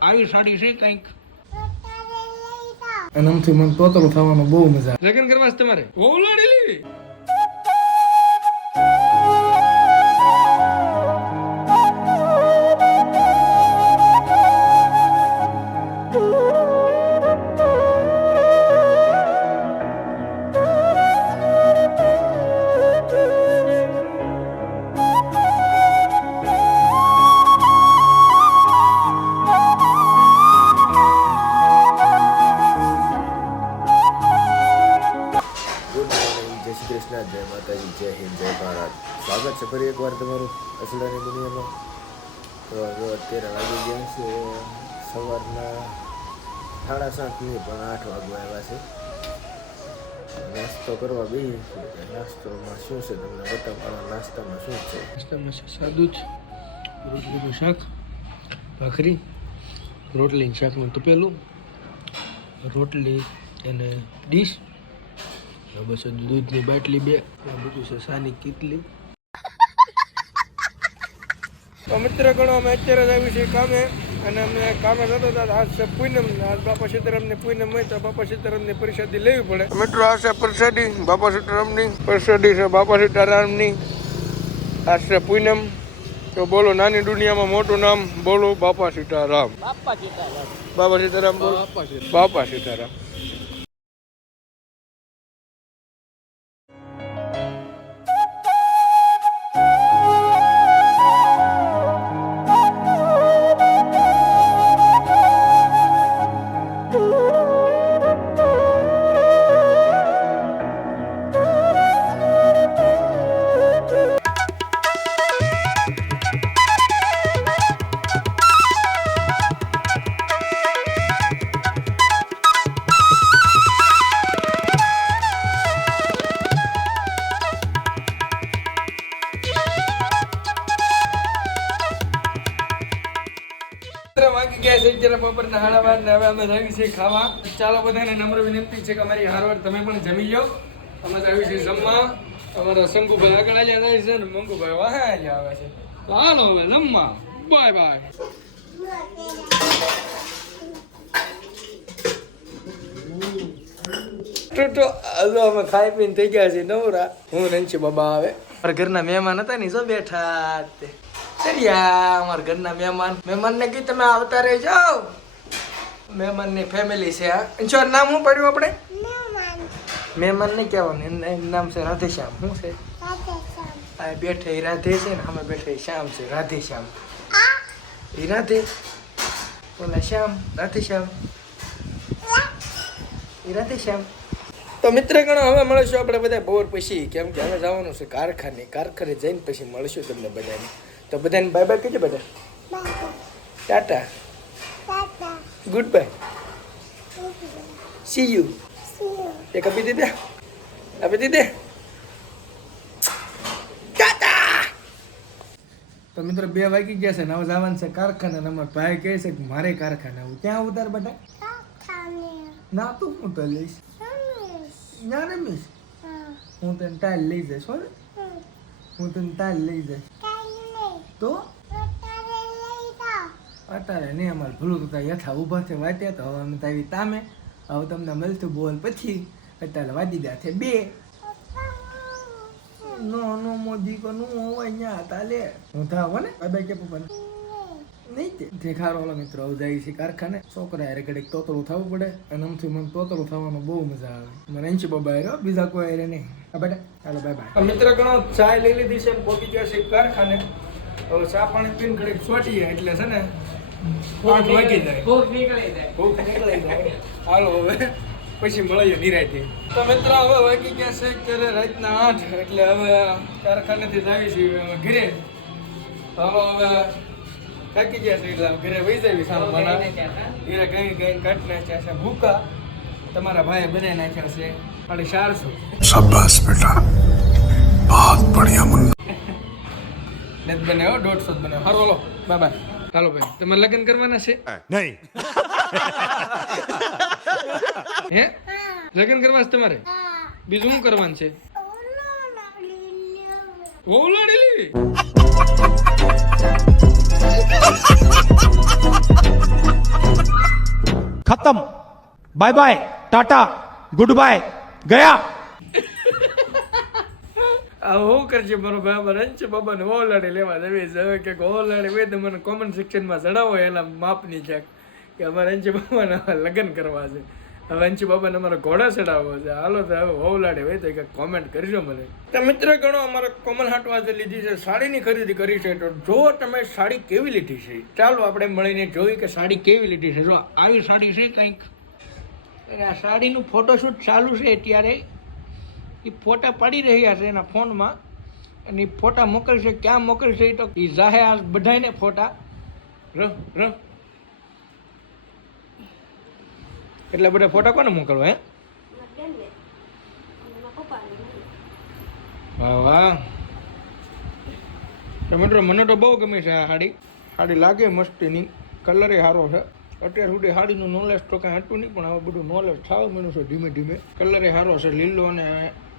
આવી સાડી છે કંઈક અને આમથી મને તોતરું થવાનું બહુ મજા આવે. લગ્ન કરવા છે તમારે? ઓલાડી લેવી. જય શ્રી કૃષ્ણ, જય માતાજી, જય હિન્દ, જય ભારત. સ્વાગત છે ફરી એકવાર તમારું અસલાની દુનિયામાં. તો જો અત્યારે વાગી ગયા છે સવારના 7:30 નહીં પણ 8 વાગવા આવ્યા છે. નાસ્તો કરવા બેસી છે. નાસ્તોમાં શું છે તમને બતાવવાનો. નાસ્તામાં શું છે? નાસ્તામાં છે સાદું જ રોટલીનું શાક, ભાખરી, રોટલી શાકનું તપેલું, રોટલી અને ડીશ, બસ દૂધની બાટલી 2, બીજું છે સાની કીટલી. તો મિત્ર ગણો અમે અત્યારે જ આવી છીએ કામે, અને અમે કામે જતા હતા. આજ છે પૂનમ, આજ બાપા સીતારામની પૂનમ હોય તો બાપા સીતારામની પ્રસાદી લેવી પડે. મિત્રો આ છે પ્રસાદી બાપા સીતારામની, પ્રસાદી છે બાપા સીતારામની. આજ છે પૂનમ. તો બોલો નાની દુનિયામાં મોટું નામ, બોલો બાપા સીતારામ. બાપા સીતારામ બોલો. બાપા સીતારામ. વાગી ગયા છે અત્યારે બપોરના 12:30 ને હવે અમે આવી છીએ ખાવા. ચાલો બધાને નમ્ર વિનંતી છે કે અમારી હારવાર તમે પણ જમી લો. અમે તો આવી છીએ જમવા. અમારા શંકુભાઈ આગળ આલ્યા જાય છે ને મંગુભાઈ વાહે આલ્યા આવે છે. તો હાલો હવે જમવા. Bye bye. તો અમે ખાઈ પીને થઈ ગયા છે નવરા. હું રંચી બાબા આવે મારા ઘરના મહેમાન હતા ને જો બેઠા તે અમારા ઘરના મહેમાન ને કીધું તમે આવતા રહેજો. મહેમાન ની ફેમિલી છે. આ નામ શું પડ્યું આપણે? મહેમાન ને કહેવાનું, એનું નામ છે રાધેશ્યામ. શું છે? આ બેઠે રાધે છે ને અમે બેઠે શ્યામ છે. રાધેશ્યામ એ રાધે, ઓલા શ્યામ, રાધેશ્યામ એ રાધેશ્યામ. તો મિત્ર ગણો હવે મળીશું આપણે બધા બોર પછી, કેમ કે હવે જવાનું છે કારખાને જઈને પછી મળીશું તમને બધાને. તો બધાને બાય બાય કહેજો બધા. Tata, good bye, C you. એક આપી દીધે, ટાટા. તો મિત્રો 2 વાગી ગયા છે ને હવે જવાનું છે કારખાને. અમારા ભાઈ કહે છે કે મારે કારખાને આવું. ક્યાં ઉતાર બેટા? ના તું હું તો લઈશ ના રમીશ. હું તને ટાઈલ લઈ જઈશ. હો હું તને ટાઈલ લઈ જઈશ. તો અત્યારે નહીં અમારે ભૂલું તો યથા ઊભા છે વાત્યા. તો હવે અમે તો આવી તામે. હવે તમને મળતું બોલ પછી. અત્યારે વાદી ગયા છે 2. નો મોદી કો નું હોય અહીંયા તાલે હું થાવ ને બાય કે પપ્પા નહીં તે ખારો. ઓલો મિત્રો હવે જાય છે કારખાને. છોકરા યાર ઘડીક તોતરું થવું પડે, અને આમથી મને તોતરું થવાનું બહુ મજા આવે. મને અંશી બાબા આવ્યો, બીજા કોઈ હારે નહીં. હા બેટા ચાલો બાય બાય. મિત્ર ઘણો ચાય લઈ લીધી છે, પહોંચી ગયા છે કારખાને. હવે ચા પાણી પીને ઘડીક ચોટીએ એટલે છે ને 8 વાગી જાય. ભૂખ નીકળી જાય. હાલો હવે પછી મળીએ નિરાંતે. તો મિત્ર હવે વાગી ગયા છે અત્યારે રાતના 8, એટલે હવે કારખાનેથી જ આવી છીએ ઘરે. હાલો હવે થાકી ગયા છે એટલે ઘરે વહી જાવી. સારું બના ઘરે ગઈ કાઢી નાખ્યા છે ભૂકા. તમારા ભાઈએ બનાવી નાખ્યા છે 450. શાબાશ બેટા, બહુત બઢિયા મુન્ના. નથી બનાવ્યો, 150 બનાવ્યો. હારું બોલો બાય બાય. ચાલો ભાઈ તમે લગ્ન કરવાના છે? નહીં. હે લગ્ન કરવા છે તમારે? બીજું શું કરવાનું છે? ઓલાડી લેવી. खत्म bye bye tata goodbye गया આ હું કરશે મારો ભાઈ મારા અંશ બાબાને ઓલાડી લેવા જવી છે હવે કે ઓલાડી હોય તો મને કોમેન્ટ સેક્શનમાં જણાવો એના માપની છે કે અમારે અંશ બાબાને લગ્ન કરવા છે હવે અંશ બાબાને અમારે ઘોડા ચડાવવો છે હાલો તો હવે ઓલાડી હોય તો કંઈક કોમેન્ટ કરજો મને તો મિત્ર ગણો અમારે કોમલ હાટવા જે લીધી છે સાડીની ખરીદી કરી છે તો જો તમે સાડી કેવી લીધી છે ચાલો આપણે મળીને જોઈ કે સાડી કેવી લીધી છે જો આવી સાડી છે કંઈક અને આ સાડીનું ફોટોશૂટ ચાલુ છે અત્યારે એ ફોટા પાડી રહ્યા છે એના ફોનમાં અને એ ફોટા મોકલશે ક્યાં મોકલશે એ તો એ જાહે આ બધાને ફોટા એટલા બધા ફોટા કોને મોકલવા હે વાહ વાહ તો મિત્રો મને તો બહુ ગમે છે આ સાડી લાગે મસ્તીની કલરે સારો છે અત્યાર સુધી સાડીનું નોલેજ તો કાંઈ હતું નહીં પણ હવે બધું નોલેજ થવા મળ્યું છે ધીમે ધીમે કલરે સારો છે લીલો અને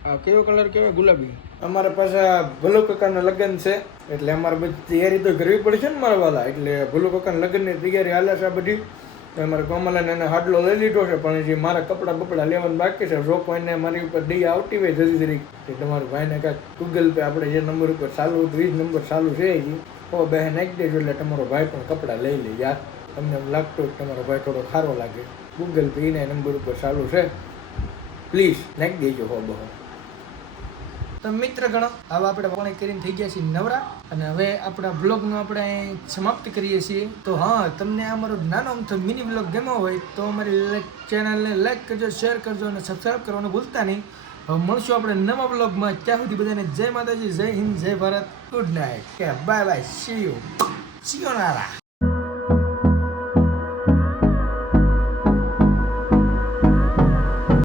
આ કેવો કલર કહેવાય ગુલાબી અમારે પાછા ભલો કાકાના લગ્ન છે એટલે અમારે બધી તૈયારી તો કરવી પડશે ને મારા વાલા એટલે ભલો કાકાના લગ્નની તૈયારી હાલે છે આ બધી અમારે કોમલાને એને હાડલો લઈ લીધો છે પણ જે મારા કપડાં બપડા લેવાનું બાકી છે જો કોઈને મારી ઉપર દઈ આવતી હોય જરી જરી કે તમારા ભાઈને કાંઈક ગૂગલ પે આપણે જે નંબર ઉપર ચાલુ હતું એ જ નંબર ચાલુ છે એ બે નાખી દેજો એટલે તમારો ભાઈ પણ કપડાં લઈ લે યાર તમને એમ લાગતું કે તમારો ભાઈ થોડો સારો લાગે ગૂગલ પે એના નંબર ઉપર ચાલુ છે પ્લીઝ નાખી દેજો હો બહુ તો મિત્ર ગણો હવે આપણે પાણી કરીને થઈ ગયા છીએ નવરા અને હવે આપણા બ્લોગનું આપણે સમાપ્ત કરીએ છીએ તો હા તમને આ મારો નાનો અમથો મિની બ્લોગ ગમ્યો હોય તો અમારી ચેનલને લાઈક કરજો શેર કરજો અને સબસ્ક્રાઈબ કરવાનું ભૂલતા નહીં હવે મળશું આપણે નવા બ્લોગમાં ત્યાં સુધી બધાને જય માતાજી જય હિન્દ જય ભારત ગુડ નાઇટ કે બાય બાય સી યુ નારા